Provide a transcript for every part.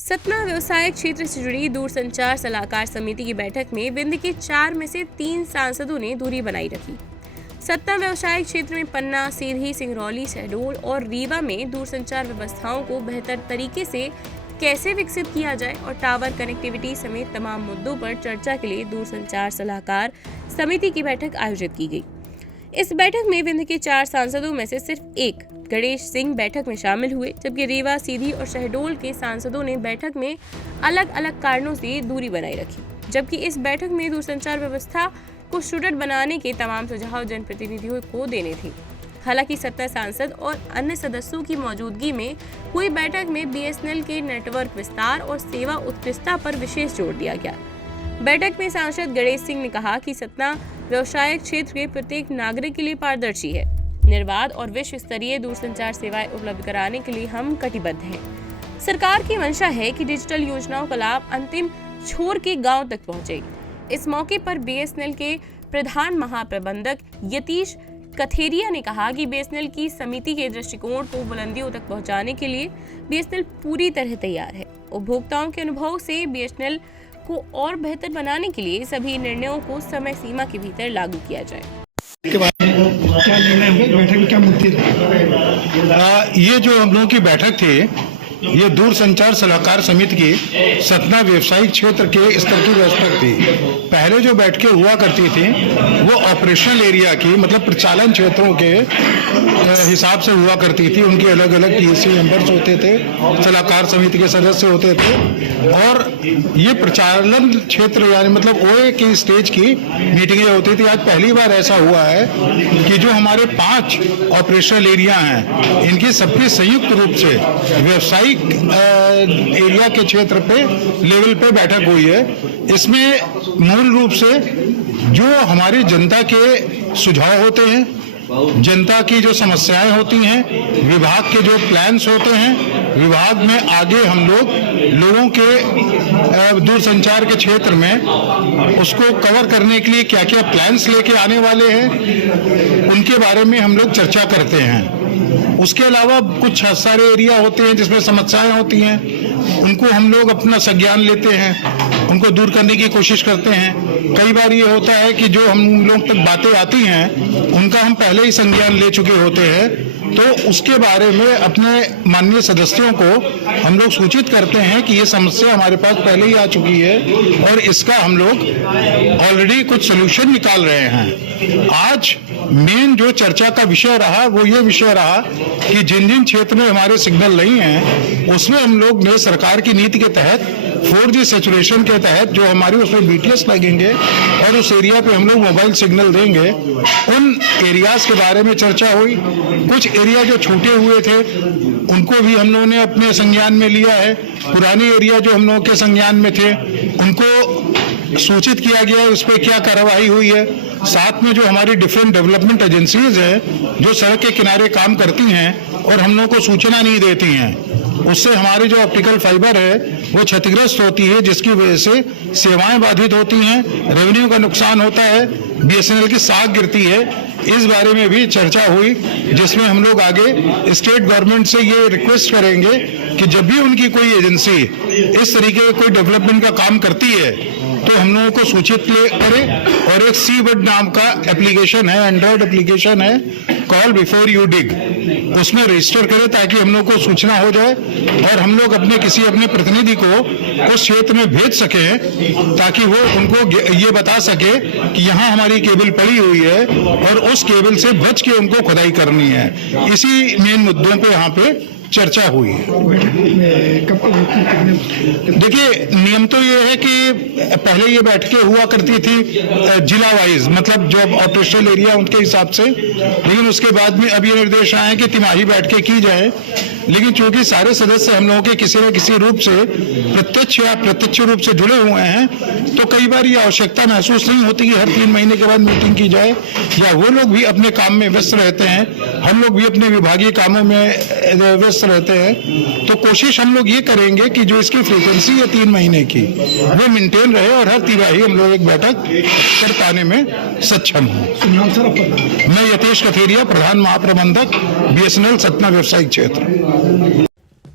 सतना व्यवसायिक क्षेत्र से जुड़ी दूरसंचार सलाहकार समिति की बैठक में विंध्य के 4 में से 3 सांसदों ने दूरी बनाई रखी। सतना व्यवसायिक क्षेत्र में पन्ना, सीधी, सिंगरौली, शहडोल और रीवा में दूरसंचार व्यवस्थाओं को बेहतर तरीके से कैसे विकसित किया जाए और टावर कनेक्टिविटी समेत तमाम मुद्दों पर चर्चा के लिए दूरसंचार सलाहकार समिति की बैठक आयोजित की गई। इस बैठक में विंध्य के 4 सांसदों में से सिर्फ एक गणेश सिंह बैठक में शामिल हुए, जबकि रीवा, सीधी और शहडोल के सांसदों ने बैठक में अलग अलग कारणों से दूरी बनाई रखी। जबकि इस बैठक में दूरसंचार व्यवस्था को सुदृढ़ बनाने के तमाम सुझाव जनप्रतिनिधियों को देने थे। हालांकि 17 सांसद और अन्य सदस्यों की मौजूदगी में हुई बैठक में BSNL के नेटवर्क विस्तार और सेवा उत्कृष्टता पर विशेष जोर दिया गया। बैठक में सांसद गणेश सिंह ने कहा कि सतना व्यवसायिक क्षेत्र के प्रत्येक नागरिक के लिए पारदर्शी है, निर्बाध और विश्व स्तरीय दूरसंचार सेवाएं उपलब्ध कराने के लिए हम कटिबद्ध हैं। सरकार की मंशा है कि डिजिटल योजनाओं का लाभ अंतिम छोर के गांव तक पहुंचे। इस मौके पर BSNL के प्रधान महाप्रबंधक यतीश कथेरिया ने कहा कि BSNL की समिति के दृष्टिकोण को बुलंदियों तक पहुंचाने के लिए BSNL पूरी तरह तैयार है। उपभोक्ताओं के अनुभव से BSNL को और बेहतर बनाने के लिए सभी निर्णयों को समय सीमा के भीतर लागू किया जाए। के बारे में क्या निर्णय हुए, बैठक में क्या मुद्दे थे? ये जो हम लोगों की बैठक थी, ये दूरसंचार सलाहकार समिति की सतना व्यवसायिक क्षेत्र के स्तर की बैठक थी। पहले जो बैठकें हुआ करती थी वो ऑपरेशनल एरिया की, मतलब प्रचालन क्षेत्रों के हिसाब से हुआ करती थी। उनके अलग अलग TSC मेंबर्स होते थे, सलाहकार समिति के सदस्य होते थे, और ये प्रचालन क्षेत्र यानी मतलब OA की स्टेज की मीटिंगें होती थी। आज पहली बार ऐसा हुआ है कि जो हमारे 5 ऑपरेशनल एरिया हैं, इनकी सबकी संयुक्त रूप से व्यवसायिक एरिया के क्षेत्र पे लेवल पे बैठक हुई है। इसमें मूल रूप से जो हमारी जनता के सुझाव होते हैं, जनता की जो समस्याएं होती हैं, विभाग के जो प्लान्स होते हैं, विभाग में आगे हम लोगों के दूरसंचार के क्षेत्र में उसको कवर करने के लिए क्या क्या प्लान्स लेके आने वाले हैं, उनके बारे में हम लोग चर्चा करते हैं। उसके अलावा कुछ सारे एरिया होते हैं जिसमें समस्याएं होती हैं, उनको हम लोग अपना संज्ञान लेते हैं, उनको दूर करने की कोशिश करते हैं। कई बार ये होता है कि जो हम लोग तक बातें आती हैं उनका हम पहले ही संज्ञान ले चुके होते हैं, तो उसके बारे में अपने माननीय सदस्यों को हम लोग सूचित करते हैं कि ये समस्या हमारे पास पहले ही आ चुकी है और इसका हम लोग ऑलरेडी कुछ सोल्यूशन निकाल रहे हैं। आज मेन जो चर्चा का विषय रहा वो ये विषय रहा कि जिन जिन क्षेत्र में हमारे सिग्नल नहीं हैं उसमें हम लोग ने सरकार की नीति के तहत 4G सैचुरेशन के तहत जो हमारी उसमें BTS लगेंगे और उस एरिया पे हम लोग मोबाइल सिग्नल देंगे, उन एरियाज के बारे में चर्चा हुई। कुछ एरिया जो छूटे हुए थे उनको भी हम लोगों ने अपने संज्ञान में लिया है। पुराने एरिया जो हम लोगों के संज्ञान में थे उनको सूचित किया गया है, उस पर क्या कार्रवाई हुई है। साथ में जो हमारी डिफरेंट डेवलपमेंट एजेंसीज है जो सड़क के किनारे काम करती हैं और हम लोगों को सूचना नहीं देती हैं, उससे हमारी जो ऑप्टिकल फाइबर है वो क्षतिग्रस्त होती है, जिसकी वजह से सेवाएं बाधित होती हैं, रेवेन्यू का नुकसान होता है, BSNL की साख गिरती है। इस बारे में भी चर्चा हुई, जिसमें हम लोग आगे स्टेट गवर्नमेंट से ये रिक्वेस्ट करेंगे कि जब भी उनकी कोई एजेंसी इस तरीके का कोई डेवलपमेंट का काम करती है तो हम लोगों को सूचित करें। और एक C-Bud नाम का एप्लीकेशन है, एंड्रॉयड एप्लीकेशन है, कॉल बिफोर यू डिग, उसमें रजिस्टर करें ताकि हम लोग को सूचना हो जाए और हम लोग अपने प्रतिनिधि को उस क्षेत्र में भेज सकें ताकि वो उनको ये बता सके कि यहाँ हमारी केबल पड़ी हुई है और उस केबल से बच के उनको खुदाई करनी है। इसी मेन मुद्दों पे यहाँ पे चर्चा हुई है। देखिए, नियम तो ये है कि पहले ये बैठकें हुआ करती थी जिला वाइज, मतलब जो ऑपरेशनल एरिया उनके हिसाब से, लेकिन उसके बाद में अब ये निर्देश आए कि तिमाही बैठकें की जाए। लेकिन चूंकि सारे सदस्य हम लोगों के किसी न किसी रूप से प्रत्यक्ष या अप्रत्यक्ष रूप से जुड़े हुए हैं, तो कई बार ये आवश्यकता महसूस नहीं होती कि हर 3 महीने के बाद मीटिंग की जाए, या वो लोग भी अपने काम में व्यस्त रहते हैं, हम लोग भी अपने विभागीय कामों में व्यस्त रहते हैं। तो कोशिश हम लोग ये करेंगे कि जो इसकी फ्रीक्वेंसी है 3 महीने की वो मेंटेन रहे और हर तिमाही हम लोग एक बैठक कर पाने में सक्षम हो। मैं यतीश कथेरिया, प्रधान महाप्रबंधक BSNL सतना व्यवसायिक क्षेत्र।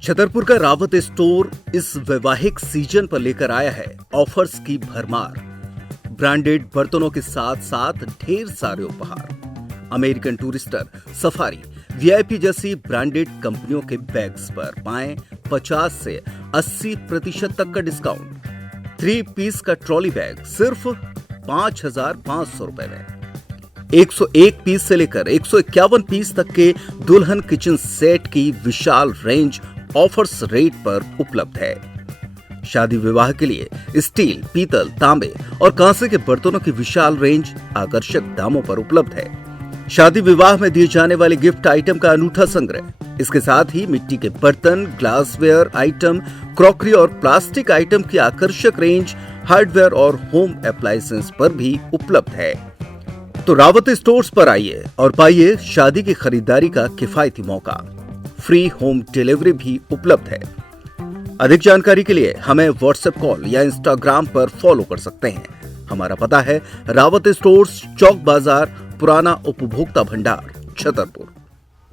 छतरपुर का रावत स्टोर इस वैवाहिक सीजन पर लेकर आया है ऑफर्स की भरमार। ब्रांडेड बर्तनों के साथ साथ ढेर सारे उपहार। अमेरिकन टूरिस्टर, सफारी, वीआईपी जैसी ब्रांडेड कंपनियों के बैग्स पर पाएं 50 से 80% तक का डिस्काउंट। 3 पीस का ट्रॉली बैग सिर्फ 5,500 रुपए में। 101 पीस से लेकर 151 पीस तक के दुल्हन किचन सेट की विशाल रेंज ऑफर्स रेट पर उपलब्ध है। शादी विवाह के लिए स्टील, पीतल, तांबे और कांसे के बर्तनों की विशाल रेंज आकर्षक दामों पर उपलब्ध है। शादी विवाह में दिए जाने वाले गिफ्ट आइटम का अनूठा संग्रह, इसके साथ ही मिट्टी के बर्तन, ग्लासवेयर आइटम, क्रॉकरी और प्लास्टिक आइटम की आकर्षक रेंज हार्डवेयर और होम अप्लायंसेस पर भी उपलब्ध है। तो रावत स्टोर्स पर आइए और पाइए शादी की खरीदारी का किफायती मौका। फ्री होम डिलीवरी भी उपलब्ध है। अधिक जानकारी के लिए हमें व्हाट्सएप कॉल या इंस्टाग्राम पर फॉलो कर सकते हैं। हमारा पता है रावत स्टोर्स, चौक बाजार, पुराना उपभोक्ता भंडार, छतरपुर।